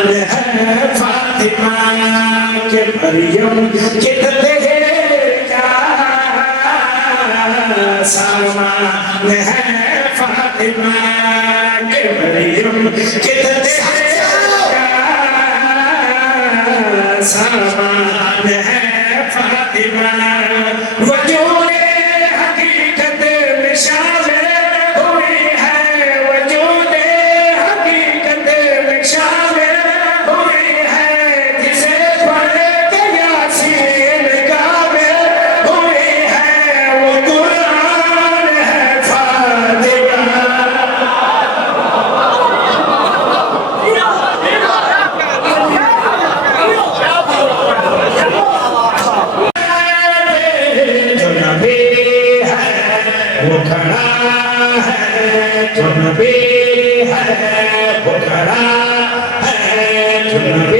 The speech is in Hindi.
है फातिमा के मरियम कितने का सामान है फातिमा के मरियम कितने का सामान है फातिमा वजूद हकीकत में शामिल हुई है वजूद हकीकत में शामिल हुई है जिसे पढ़ के यासीन कामिल हुई है वो कुरान है फातिमा जो नबी है वो खड़ा है जो नबी है वो खड़ा है जो नबी